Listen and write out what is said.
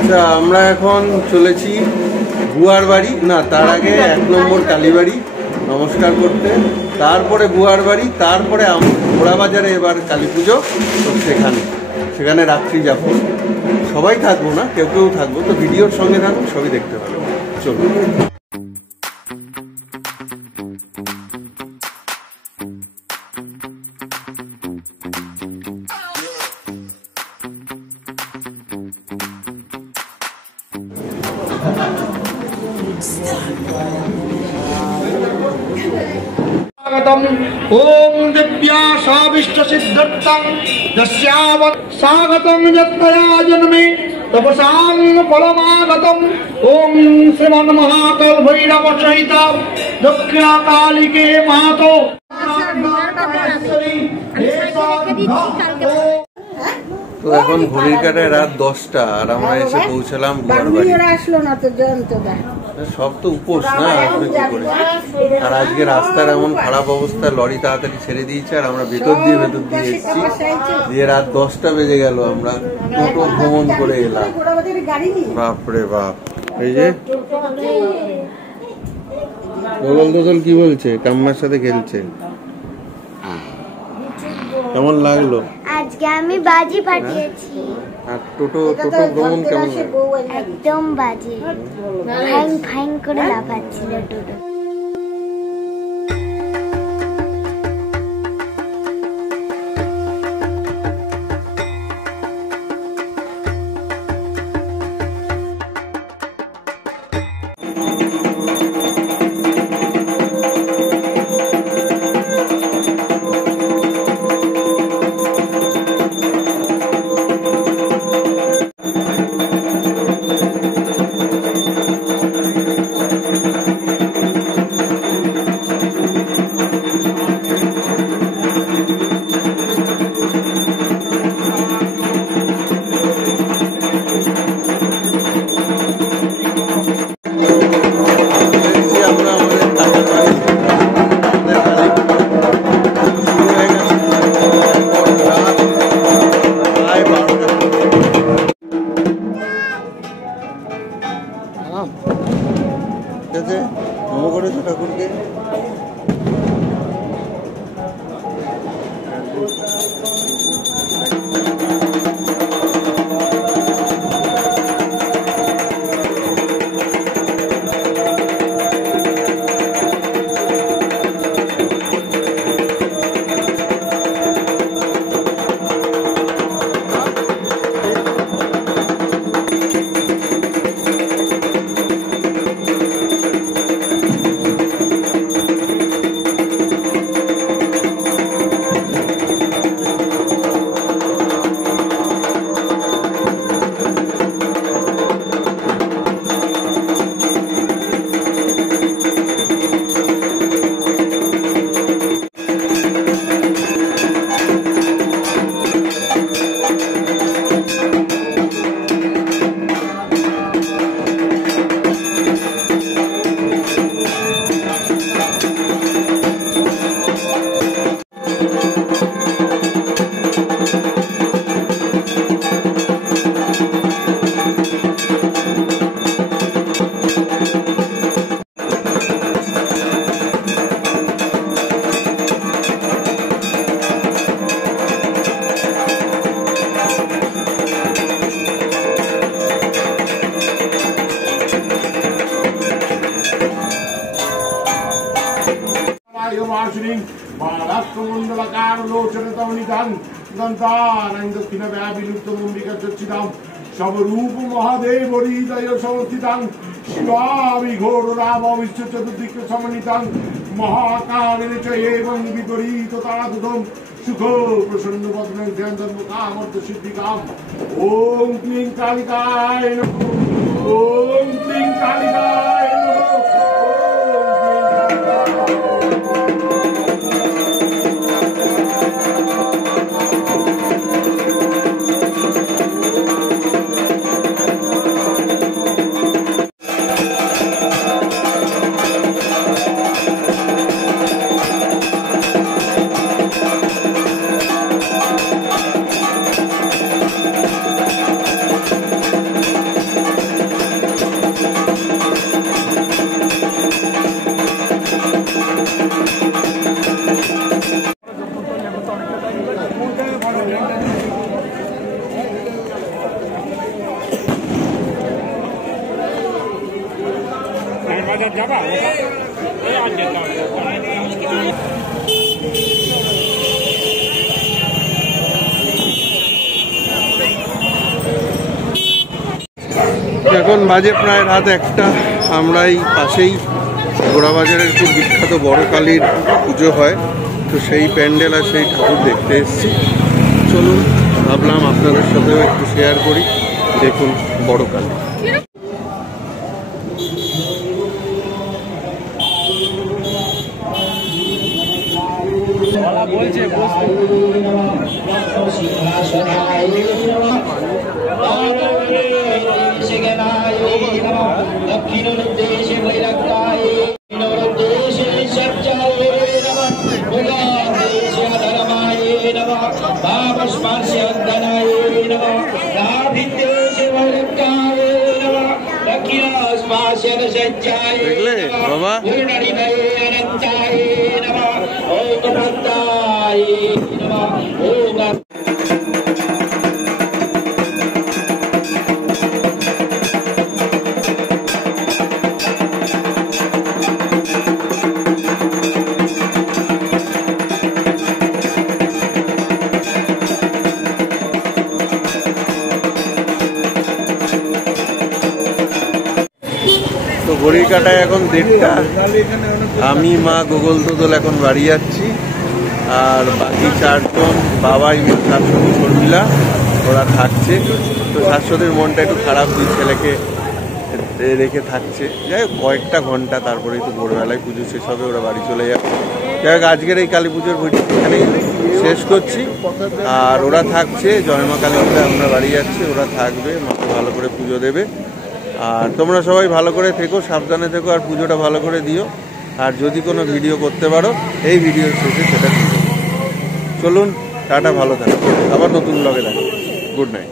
আচ্ছা, আমরা এখন চলেছি বুয়ার বাড়ি, না তার আগে 1 নম্বর কালীবাড়ি নমস্কার করতে, তারপরে বুয়ার বাড়ি, তারপরে ঘোড়াবাজারে এবার কালী পুজো। তো সেখানে রাত্রি যাপন। সবাই থাকবো না, কেউ কেউ থাকবো, তো ভিডিওর সঙ্গে থাকুন, সবই দেখতে পাবেন। চলুন। ओम दिव्या साविष्ट सिद्धर्थं यस्यावत् स्वागतं यत्तया जन्मे तपसां फलमागतम्। ओम श्रीमन् महाकाल भैरव सहित दक्षिणा कालिके मातो। তো এখন ঘড়ির কাটায় রাত 10টা, আর আমরা এসে পৌঁছালাম বুয়ার বাড়ি। সব তো উপোস না, কি করে। আর আজকে রাস্তার এমন খারাপ অবস্থা, লরি তাড়াতাড়ি ছেড়ে দিয়েছে, আর আমরা ভেতর দিয়ে এসেছি, দিয়ে রাত 10টা বেজে গেল। আমরা টোটো ভ্রমণ করে এলাম। বাপরে বাপ। এই যে দোদল কি বলছে, কাম্মার সাথে খেলছে। কেমন লাগলো? আজকে আমি বাজি ফাটিয়েছি। আর টোটো ভ্রমণ কেমন? একদম বাজে, ফাইং ফাইং করে লাফাচ্ছিল টোটো। ঠাকুরকে स्वरूप महादेव हृदय समर्थितं शिवामि घोर राम विश्व चतुर्दिक् समन्वितं महाकालेन च एवं विपरीत तादुदं सुख प्रसन्न वदनं ध्यान कामर्थ सिद्धिकाम। ओम क्लीं कालिकाय नमः। ओम क्लीं कालिकाय नमः। এখন বাজে প্রায় রাত 1টা। আমরা এই পাশেই গোড়াবাজারের খুব বিখ্যাত বড় কালীর পুজো হয়, তো সেই প্যান্ডেল আর সেই ঠাকুর দেখতে এসেছি। চলুন, ভাবলাম আপনাদের সাথেও একটু শেয়ার করি। দেখুন বড় কালী। দেখলে বাবা, তো ঘড়ির কাটায় এখন 1:30। আমি, মা, গোগল তোদল এখন বাড়ি যাচ্ছি। আর বাকি 4 জন, বাবাই, মা, শাশ্বতী, শর্মিলা, ওরা থাকছে। তো শাশ্বতীর মনটা একটু খারাপ, 2 ছেলেকে রেখে থাকছে। যাই হোক, কয়েকটা ঘন্টা, তারপরেই তো ভোরবেলায় পুজো শেষ হবে, ওরা বাড়ি চলে যাবে। যাই হোক, আজকের এই কালী পুজোর ভিডিও এখানেই শেষ করছি। আর ওরা থাকছে, জয়মা কালী বলে আমরা বাড়ি যাচ্ছি, ওরা থাকবে, মাকে ভালো করে পুজো দেবে। আর তোমরা সবাই ভালো করে থেকো, সাবধানে থেকো, আর পুজোটা ভালো করে দিও। আর যদি কোনো ভিডিও করতে পারো এই ভিডিওর শেষে সেটা দিও। চলুন, টাটা, ভালো থাকো, আবার নতুন ব্লগে দেখো। Good night.